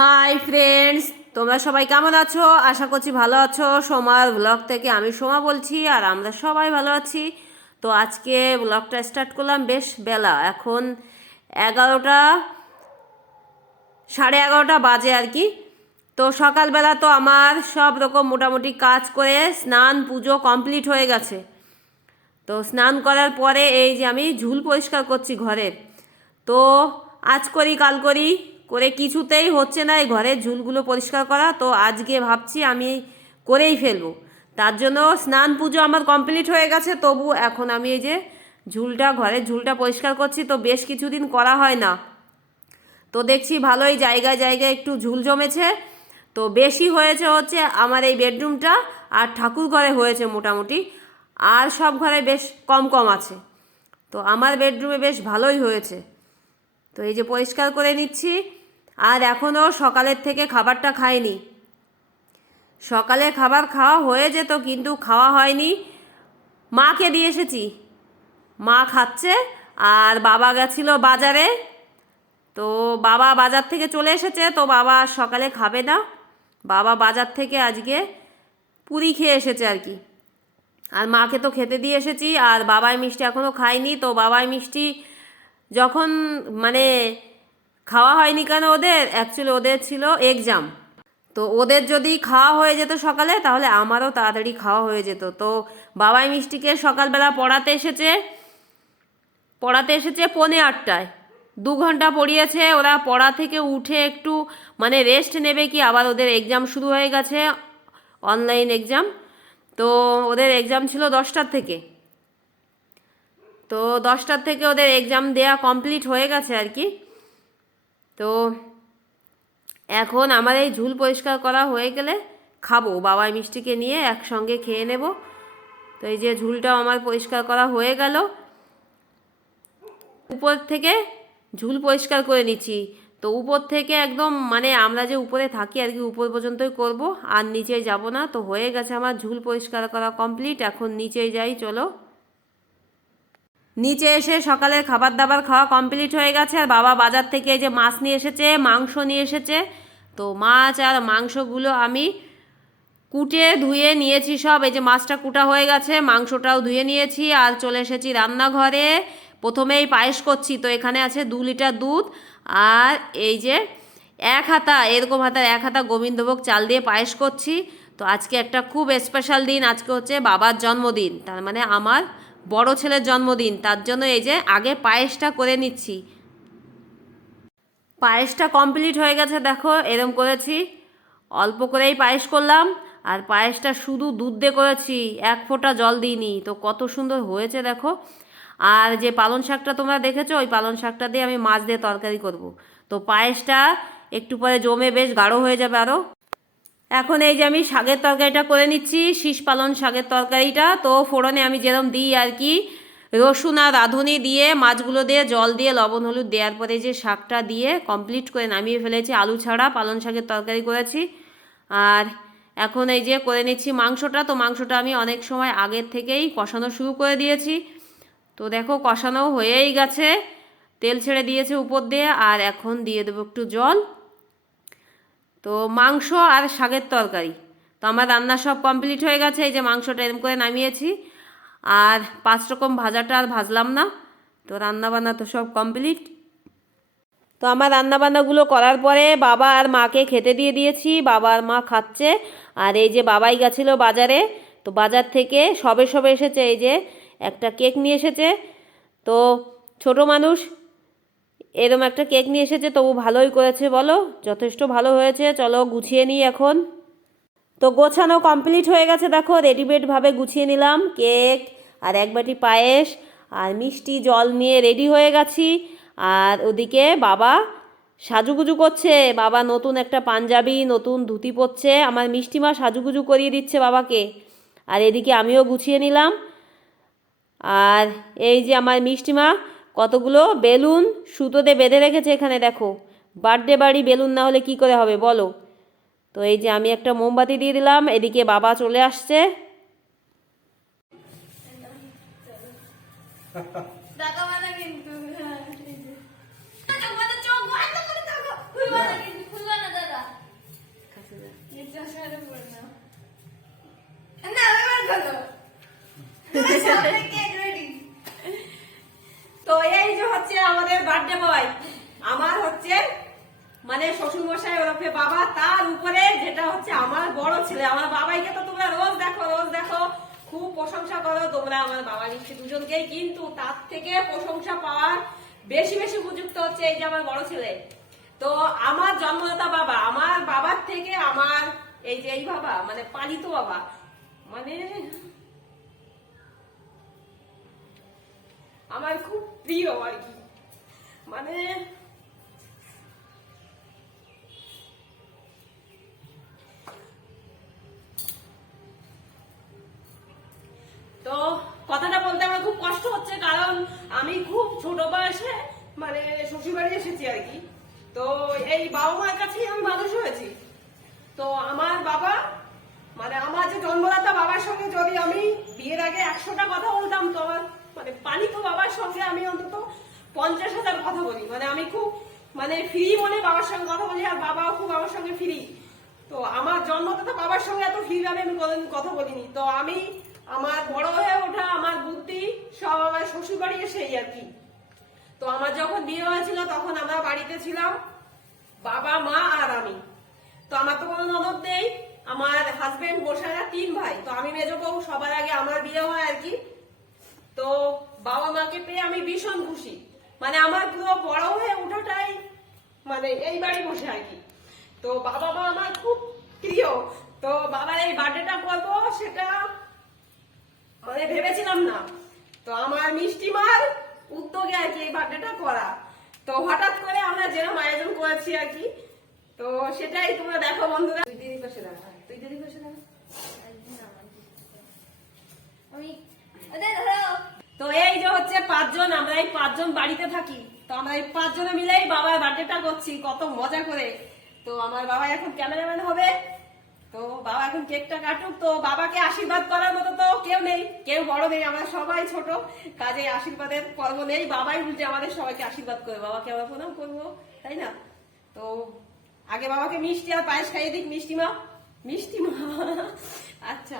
Hi friends, তোমরা সবাই কেমন আছো? আশা করছি ভালো আছো। সোমার ব্লগ থেকে আমি সোমা বলছি, আর আমরা সবাই ভালো আছি। তো আজকে ব্লগটা স্টার্ট করলাম বেশ বেলা, এখন 11টা, 11:30 বাজে আর কি। তো সকালবেলা তো আমার সব রকম মোটামুটি কাজ করে স্নান পুজো কমপ্লিট হয়ে গেছে। তো স্নান করার পরে এই যে আমি ঝুল পরিষ্কার করছি ঘরের। তো আজ করি কাল করি করে কিছুতেই হচ্ছে না এই ঘরের ঝুলগুলো পরিষ্কার করা। তো আজকে ভাবছি আমি করেই ফেলবো। তার জন্য স্নান পুজো আমার কমপ্লিট হয়ে গেছে, তবু এখন আমি এই যে ঘরের ঝুলটা পরিষ্কার করছি। তো বেশ কিছুদিন করা হয় না, তো দেখছি ভালোই জায়গায় জায়গায় একটু ঝুল জমেছে। তো বেশি হয়েছে হচ্ছে আমার এই বেডরুমটা, আর ঠাকুর ঘরে হয়েছে মোটামুটি, আর সব ঘরে বেশ কম কম আছে। তো আমার বেডরুমে বেশ ভালোই হয়েছে। তো এই যে পরিষ্কার করে নিচ্ছি। আর এখনও সকালের থেকে খাবারটা খাইনি। সকালে খাবার খাওয়া হয়ে যেত, কিন্তু খাওয়া হয়নি। মাকে দিয়ে এসেছি, মা খাচ্ছে। আর বাবা গেছিলো বাজারে, তো বাবা বাজার থেকে চলে এসেছে। তো বাবা সকালে খাবে না, বাবা বাজার থেকে আজকে পুরি খেয়ে এসেছে আর কি। আর মাকে তো খেতে দিয়ে এসেছি, আর বাবাই মিষ্টি এখনও খায়নি। তো বাবাই মিষ্টি যখন মানে খাওয়া হয়নি কেন, ওদের অ্যাকচুয়ালি ওদের ছিল এক্সাম। তো ওদের যদি খাওয়া হয়ে যেত সকালে, তাহলে আমারও তাড়াতাড়ি খাওয়া হয়ে যেত। তো বাবাই মিষ্টিকে সকালবেলা পড়াতে এসেছে 8:45। 2 ঘন্টা পড়িয়েছে। ওরা পড়া থেকে উঠে একটু মানে রেস্ট নেবে কি, আবার ওদের এক্সাম শুরু হয়ে গেছে, অনলাইন এক্সাম। তো ওদের এক্সাম ছিল 10টার থেকে। তো 10টার থেকে ওদের এক্সাম দেয়া কমপ্লিট হয়ে গেছে আর কি। তো এখন আমার এই ঝুল পরিষ্কার করা হয়ে গেলে খাবো, বাবাই মিষ্টিকে নিয়ে একসঙ্গে খেয়ে নেব। তো এই যে ঝুলটাও আমার পরিষ্কার করা হয়ে গেল। উপর থেকে ঝুল পরিষ্কার করে নিচ্ছি। তো উপর থেকে একদম মানে আমরা যে উপরে থাকি আর কি, উপর পর্যন্তই করব, আর নিচে যাব না। তো হয়ে গেছে আমার ঝুল পরিষ্কার করা কমপ্লিট। এখন নিচেই যাই, চলো। নিচে এসে সকালের খাবার দাবার খাওয়া কমপ্লিট হয়ে গেছে। আর বাবা বাজার থেকে এই যে মাছ নিয়ে এসেছে, মাংস নিয়ে এসেছে। তো মাছ আর মাংসগুলো আমি কুটে ধুয়ে নিয়েছি সব। এই যে মাছটা কুটা হয়ে গেছে, মাংসটাও ধুয়ে নিয়েছি। আর চলে এসেছি রান্নাঘরে। প্রথমেই পায়েস করছি। তো এখানে আছে 2 লিটার দুধ, আর এই যে এরকম হাতার 1 হাতা গোবিন্দভোগ চাল দিয়ে পায়েস করছি। তো আজকে একটা খুব স্পেশাল দিন, আজকে হচ্ছে বাবার জন্মদিন, তার মানে আমার বড় ছেলের জন্মদিন। তার জন্য এই যে আগে পায়েসটা করে নিচ্ছি। পায়েসটা কমপ্লিট হয়ে গেছে, দেখো এরম করেছি, অল্প করেই পায়েস করলাম। আর পায়েসটা শুধু দুধ দিয়ে করেছি, 1 ফোঁটা জল দিইনি। তো কত সুন্দর হয়েছে দেখো। আর যে পালং শাকটা তোমরা দেখেছো, ওই পালং শাকটা দিয়ে আমি মাছ দিয়ে তরকারি করব। তো পায়েসটা একটু পরে জমে বেশ গাঢ় হয়ে যাবে আরও। এখন এই যে আমি শাকের তরকারিটা করে নিচ্ছি, শীষ পালং শাকের তরকারিটা। তো ফোড়নে আমি যেরকম দিই আর কি, রসুন আর রাঁধুনি দিয়ে, মাছগুলো দিয়ে, জল দিয়ে, লবণ হলুদ দেওয়ার পরে যে শাকটা দিয়ে কমপ্লিট করে নামিয়ে ফেলেছি। আলু ছাড়া পালং শাকের তরকারি করেছি। আর এখন এই যে করে নিচ্ছি মাংসটা। তো মাংসটা আমি অনেক সময় আগের থেকেই কষানো শুরু করে দিয়েছি। তো দেখো কষানো হয়েই গেছে, তেল ছেড়ে দিয়েছে উপর দিয়ে। আর এখন দিয়ে দেবো একটু জল। তো মাংস আর শাকের তরকারি তো আমার রান্না সব কমপ্লিট হয়ে গেছে। এই যে মাংসটা এরকম করে নামিয়েছি, আর 5 রকম ভাজাটা আর ভাজলাম না। তো রান্নাবান্না তো সব কমপ্লিট। তো আমার রান্নাবান্নাগুলো করার পরে বাবা আর মাকে খেতে দিয়ে দিয়েছি, বাবা আর মা খাচ্ছে। আর এই যে বাবাই গেছিলো বাজারে, তো বাজার থেকে সবে সবে এসেছে, এই যে একটা কেক নিয়ে এসেছে। তো ছোট মানুষ এরম একটা কেক নিয়ে এসেছে, তবু ভালোই করেছে বলো, যথেষ্ট ভালো হয়েছে। চলো গুছিয়ে নিই এখন। তো গোছানো কমপ্লিট হয়ে গেছে, দেখো রেডিমেডভাবে গুছিয়ে নিলাম কেক আর 1 বাটি পায়েস আর মিষ্টি জল নিয়ে রেডি হয়ে গেছি। আর ওদিকে বাবা সাজুগুজু করছে, বাবা নতুন একটা পাঞ্জাবি নতুন ধুতি পরছে, আমার মিষ্টিমা সাজুগুজু করিয়ে দিচ্ছে বাবাকে। আর এদিকে আমিও গুছিয়ে নিলাম। আর এই যে আমার মিষ্টিমা কতগুলো বেলুন সুতোতে বেঁধে রেখেছে এখানে, দেখো বার্থডে বাড়ি বেলুন না হলে কি করে হবে বলো। তো এই যে আমি একটা মোমবাতি দিয়ে দিলাম, এদিকে বাবা চলে আসছে। তো এই যে হচ্ছে আমাদের বার্থডে বয়, আমার হচ্ছে মানে শ্বশুর মশাই ওরফে বাবা, তার উপরে যেটা হচ্ছে আমার বড় ছেলে। আমার বাবাইকে তো তোমরা রোজ দেখো, খুব প্রশংসা করো তোমরা আমার বাবা নিশ্চয় দুজনকেই, কিন্তু তার থেকে প্রশংসা পাওয়ার বেশি উপযুক্ত হচ্ছে এই যে আমার বড় ছেলে। তো আমার জন্মদাতা বাবা, আমার বাবার থেকে আমার এই যে এই বাবা মানে পালিত বাবা, মানে আমার খুব প্রিয় আর কি। মানে তো কথাটা বলতে আমার খুব কষ্ট হচ্ছে, কারণ আমি খুব ছোট বয়সে মানে শ্বশুর বাড়ি এসেছি আর কি। তো এই বাবা মার কাছেই আমি মানুষ হয়েছি। তো আমার বাবা মানে আমার যে জন্মদাতা বাবার সঙ্গে যদি আমি বিয়ের আগে 100টা কথা বলতাম, তো আমার মানে পালিত বাবার সঙ্গে আমি অন্তত 50,000 কথা বলি। মানে আমি খুব মানে ফ্রি মনে বাবার সঙ্গে কথা বলি, আর বাবাও খুব আমার সঙ্গে ফ্রি। তো আমার জন্মদাতা বাবার সঙ্গে এত ফ্রি ভাবে আমি কোনোদিন কথা বলিনি। তো আমি আমার বড় হয়ে ওঠা, আমার বুদ্ধি সব আমার শ্বশুর বাড়ি এসেই আর কি। তো আমার যখন বিয়ে হয়েছিল তখন আমরা বাড়িতে ছিলাম বাবা, মা আর আমি। তো আমার তো কোনো ননদ নেই, আমার হাজবেন্ড বসারা 3 ভাই। তো আমি মেজো বউ, সবার আগে আমার বিয়ে হয় আর কি। তো বাবা মাকে পেয়ে আমি ভীষণ খুশি। মানে আমার পুরো বড় হয়ে ওঠাটাই মানে এই বাড়ি বসে আর কি। তো বাবা মা আমার খুব প্রিয়। তো বাবার এই বার্থডেটা করবো সেটা মানে ভেবেছিলাম না। তো আমার মিষ্টি মার উদ্যোগে আর কি এই বার্থডেটা করা। তো হঠাৎ করে আমরা যেরকম আয়োজন করেছি আর কি, তো সেটাই তোমরা দেখো বন্ধুরা। তুই দিদি পাশে দাঁড়া, তুই দিদি পাশে দাঁড়া। তো এই যে হচ্ছে 5 জন, আমরা এই 5 জন বাড়িতে থাকি। তো আমরা এই 5 জনে মিলেই বাবার বার্থডেটা করছি কত মজা করে। তো আমার বাবা এখন ক্যামেরাম্যান হবে, তো বাবা এখন কেকটা কাটুক। তো বাবাকে আশীর্বাদ করার মতো তো কেউ নেই, কেউ বড় নেই, আমরা সবাই ছোট, কাজে আশীর্বাদের পর্ব নেই। বাবাই উল্টে আমাদের সবাইকে আশীর্বাদ করে, বাবাকে আমরা প্রণাম করবো, তাই না? তো আগে বাবাকে মিষ্টি আর পায়েস খাইয়ে দিক। মিষ্টি মা আচ্ছা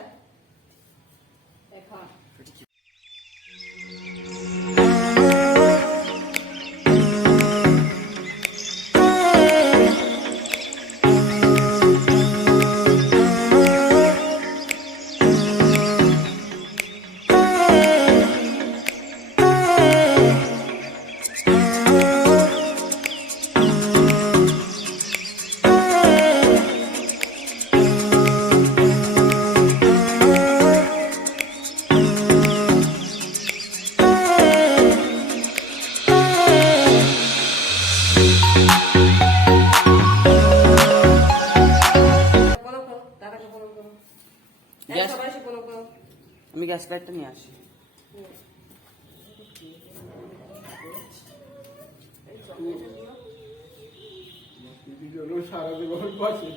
এখন আমি গ্যাস লাইটটা নিয়ে আসি। সারা জীবন বসে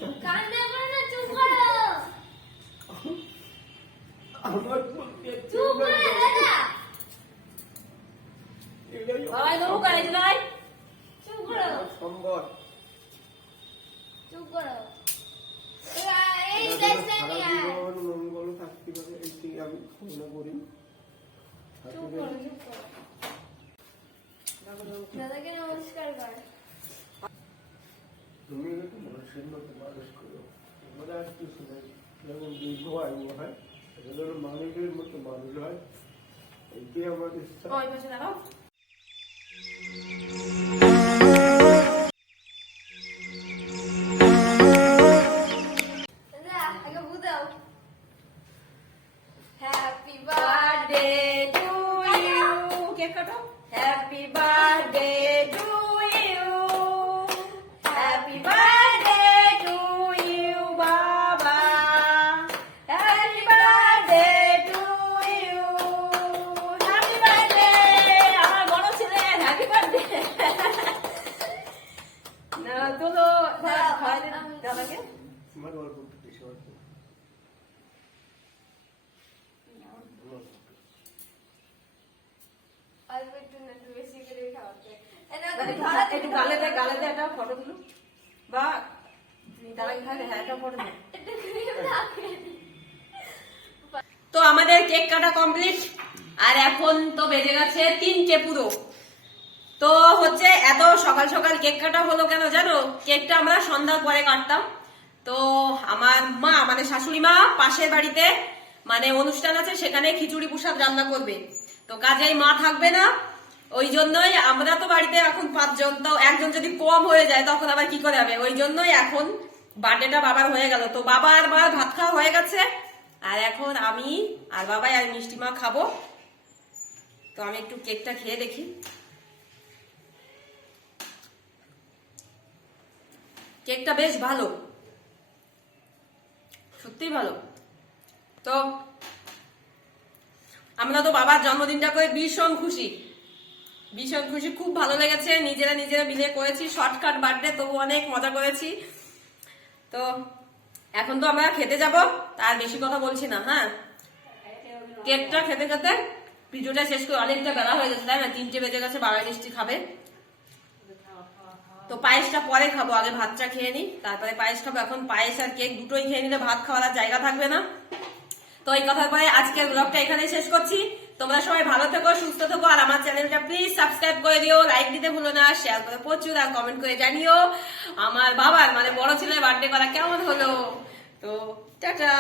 মঙ্গল থাকতে পারে, এইটি আমি কামনা করি। দাদাকে নমস্কার কর। তুমি একটু মানুষের মতো মানুষ করো, আমরা একটু শুনে যেমন দীর্ঘ আয়ু হয়, যেন মানুষের মতো মানুষ হয়, এইটি আমার ইচ্ছা। দাদা আগে বুঝাও। Happy birthday to you, cake কাটো। Happy birthday to you, happy birthday to you বাবা, happy birthday to you, happy birthday আমার বড় ছেলে, হ্যাপি বার্থডে। না তোলো দাদাকে আমার গল্প বেশি হচ্ছে। অল্প একটু বেশি করে খাওয়াতে। একটু গালেতে একটা ফটো তুলো, বা দাদাকে খাইলে হ্যাঁ একটা ফটো দিই। তো কেক কাটা কমপ্লিট, আর এখন তো বেজে গেছে 3টে পুরো। তো হচ্ছে এত সকাল সকাল কেক কাটা হলো কেন জানো? কেকটা আমরা সন্ধ্যার পরে কাটতাম। তো আমার মা মানে শাশুড়ি মা পাশের বাড়িতে মানে অনুষ্ঠান আছে, সেখানে খিচুড়ি প্রসাদ রান্না করবে, তো কাজেই মা থাকবে না। ওই জন্যই আমরা তো বাড়িতে এখন 5 জন, তো একজন যদি কম হয়ে যায় তখন আবার কি করে হবে, ওই জন্যই এখন বার্থডেটা বাবার হয়ে গেল। তো বাবা আর মার ভাত খাওয়া হয়ে গেছে, আর এখন আমি আর বাবাই আর মিষ্টি মা খাবো। তো আমি একটু কেকটা খেয়ে দেখি। কেকটা বেশ ভালো, সত্যি ভালো। তো আমরা তো বাবার জন্মদিনটা করে ভীষণ খুশি, ভীষণ খুশি, খুব ভালো লেগেছে। নিজেরা নিজেরা মিলে করেছি, শর্টকাট বার্থডে, তবু অনেক মজা করেছি। তো এখন তো আমরা খেতে যাব, তার বেশি কথা বলছি না। হ্যাঁ, কেকটা খেতে খেতে ভিডিওটা শেষ করে, অনেকটা বেলা হয়ে গেছে তাই না, 3টে বেজে গেছে, বাবা মিষ্টি খাবে। তো পায়েসটা পরে খাবো, আগে ভাতটা খেয়ে নি, তারপরে পায়েস খাবো। এখন পায়েস আর কেক দুটোই খেয়ে নিলে ভাত খাওয়ার আর জায়গা থাকবে না। তো এই কথার পরে আজকের ব্লগটা এখানে শেষ করছি। তোমরা সবাই ভালো থেকো, সুস্থ থেকো, আর আমার চ্যানেলটা প্লিজ সাবস্ক্রাইব করে দিও, লাইক দিতে ভুলো না, শেয়ার করে প্রচুর, আর কমেন্ট করে জানিও আমার বাবার মানে বড় ছেলের বার্থডে করা কেমন হলো। তো টাটা।